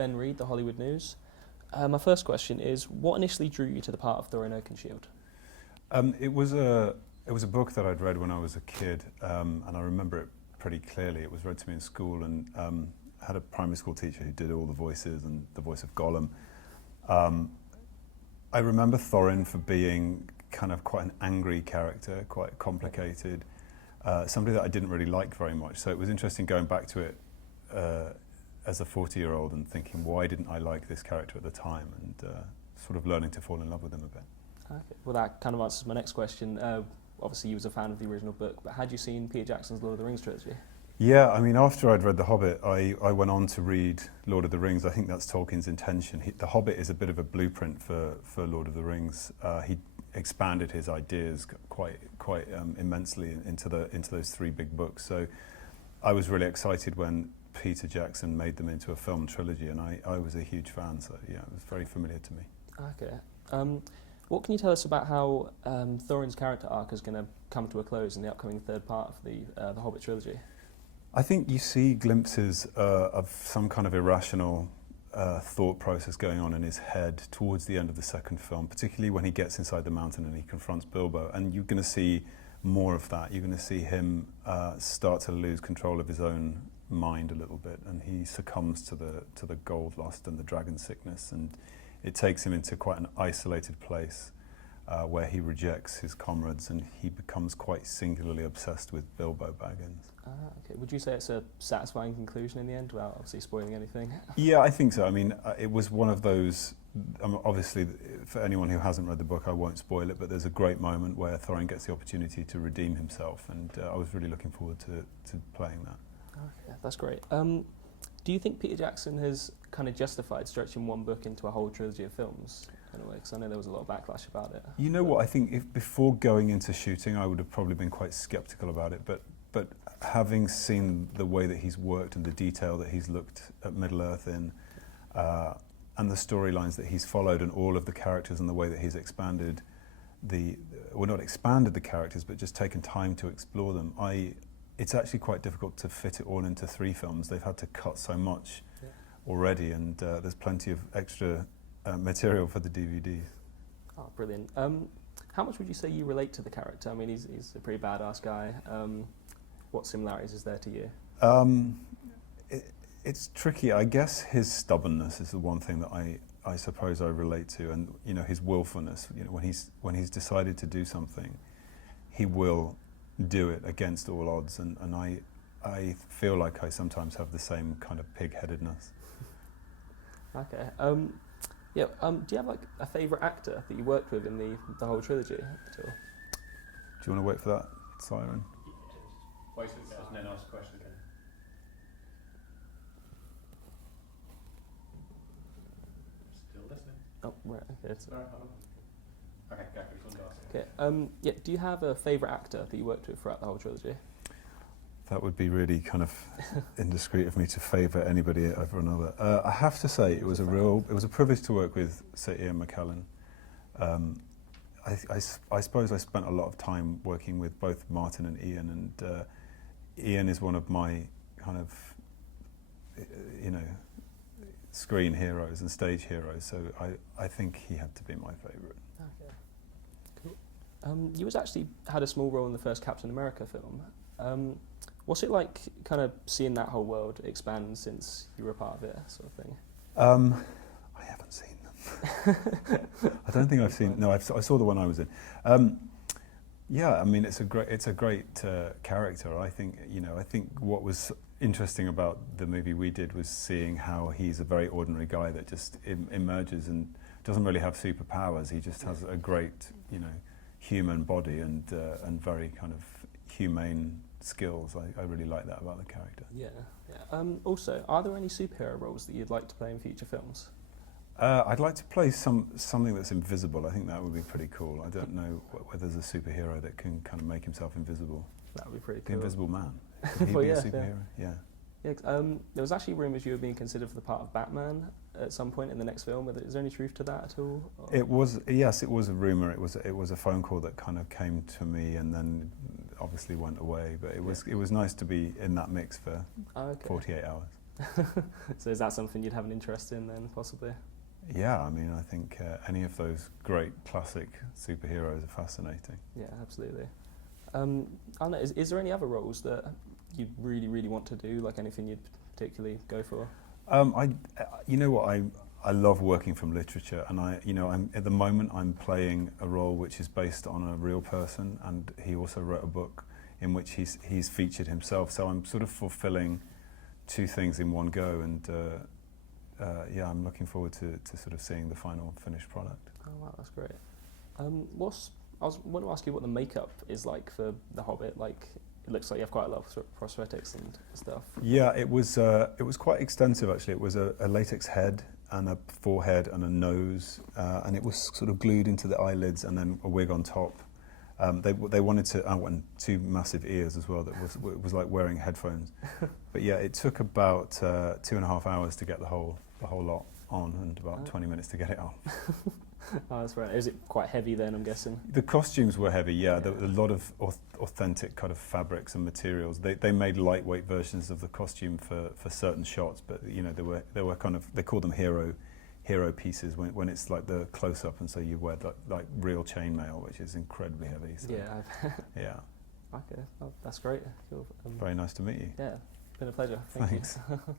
Ben Reed, The Hollywood News. My first question is, what initially drew you to the part of Thorin Oakenshield? It was a book that I'd read when I was a kid, and I remember it pretty clearly. It was read to me in school, and I had a primary school teacher who did all the voices and the voice of Gollum. I remember Thorin for being kind of quite an angry character, quite complicated, somebody that I didn't really like very much. So it was interesting going back to it as a 40-year-old and thinking, why didn't I like this character at the time, and sort of learning to fall in love with him a bit. Okay. Well, that kind of answers my next question. Obviously, you was a fan of the original book, but had you seen Peter Jackson's Lord of the Rings trilogy? Yeah, I mean, after I'd read The Hobbit, I went on to read Lord of the Rings. I think that's Tolkien's intention. The Hobbit is a bit of a blueprint for Lord of the Rings. He expanded his ideas quite immensely into those three big books. So I was really excited when Peter Jackson made them into a film trilogy, and I was a huge fan. So yeah, it was very familiar to me. Okay. What can you tell us about how Thorin's character arc is going to come to a close in the upcoming third part of the Hobbit trilogy? I think you see glimpses of some kind of irrational thought process going on in his head towards the end of the second film, particularly when he gets inside the mountain and he confronts Bilbo. And you're going to see more of that. You're going to see him start to lose control of his own mind a little bit, and he succumbs to the gold lust and the dragon sickness, and it takes him into quite an isolated place where he rejects his comrades, and he becomes quite singularly obsessed with Bilbo Baggins. Okay. Would you say it's a satisfying conclusion in the end, without obviously spoiling anything? Yeah, I think so. I mean, it was one of those, obviously, for anyone who hasn't read the book, I won't spoil it, but there's a great moment where Thorin gets the opportunity to redeem himself, and I was really looking forward to playing that. Okay, that's great. Do you think Peter Jackson has kind of justified stretching one book into a whole trilogy of films, in a way? Because I know there was a lot of backlash about it. You know what, I think before going into shooting, I would have probably been quite sceptical about it, but having seen the way that he's worked and the detail that he's looked at Middle-earth in, and the storylines that he's followed and all of the characters and the way that he's expanded not expanded the characters, but just taken time to explore them, it's actually quite difficult to fit it all into 3 films. They've had to cut so much already, and there's plenty of extra material for the DVDs. Oh, brilliant. How much would you say you relate to the character? I mean, he's a pretty badass guy. What similarities is there to you? It's tricky. I guess his stubbornness is the one thing that I suppose I relate to, and his willfulness. When he's decided to do something, he will do it against all odds, and I feel like I sometimes have the same kind of pig-headedness. Okay. Do you have like a favourite actor that you worked with in the whole trilogy at all? Do you want to wait for that siren? Wait, and then ask a question again. Still listening. Oh, right. Okay. Okay, go. Which one to ask? Okay. Do you have a favourite actor that you worked with throughout the whole trilogy? That would be really kind of indiscreet of me to favour anybody over another. I have to say, it was a privilege to work with Sir Ian McKellen. I suppose I spent a lot of time working with both Martin and Ian, and Ian is one of my kind of, screen heroes and stage heroes, so I think he had to be my favourite. Okay, cool. You actually had a small role in the first Captain America film. What's it like kind of seeing that whole world expand since you were a part of it, sort of thing? I haven't seen them. I don't think I've seen. No, I saw the one I was in. Yeah, I mean, it's a great character. I think what was interesting about the movie we did was seeing how he's a very ordinary guy that just emerges and doesn't really have superpowers. He just has a great, human body and very kind of humane skills. I really like that about the character. Yeah. Also, are there any superhero roles that you'd like to play in future films? I'd like to play something that's invisible. I think that would be pretty cool. I don't know whether there's a superhero that can kind of make himself invisible. That would be pretty cool. The Invisible Man. Could he Well, be a yeah, superhero? Yeah. There was actually rumours you were being considered for the part of Batman at some point in the next film. Is there any truth to that at all? Or? It was a rumour. It was a phone call that kind of came to me and then obviously went away. But it was nice to be in that mix for 48 hours. So is that something you'd have an interest in then, possibly? Yeah, I mean, I think any of those great classic superheroes are fascinating. Yeah, absolutely. I don't know, is there any other roles that you really, really want to do, like anything you'd particularly go for? You know what, I love working from literature, and at the moment I'm playing a role which is based on a real person, and he also wrote a book in which he's featured himself. So I'm sort of fulfilling two things in one go, and yeah, I'm looking forward to sort of seeing the final finished product. Oh wow, that's great. I want to ask you what the makeup is like for the Hobbit. Like, it looks like you have quite a lot of sort of prosthetics and stuff. Yeah, it was quite extensive actually. It was a latex head and a forehead and a nose, and it was sort of glued into the eyelids and then a wig on top. They wanted to, and two massive ears as well. It was like wearing headphones. But yeah, it took about 2.5 hours to get the whole lot on, and about 20 minutes to get it on. Oh, that's right. Is it quite heavy then, I'm guessing? The costumes were heavy, yeah. There were a lot of authentic kind of fabrics and materials. They made lightweight versions of the costume for certain shots, but you know, they were kind of, they call them hero pieces when it's like the close up, and so you wear like real chainmail, which is incredibly heavy. So, Yeah. yeah. Okay, well, that's great. Cool. Very nice to meet you. Yeah, been a pleasure. Thank Thanks. you.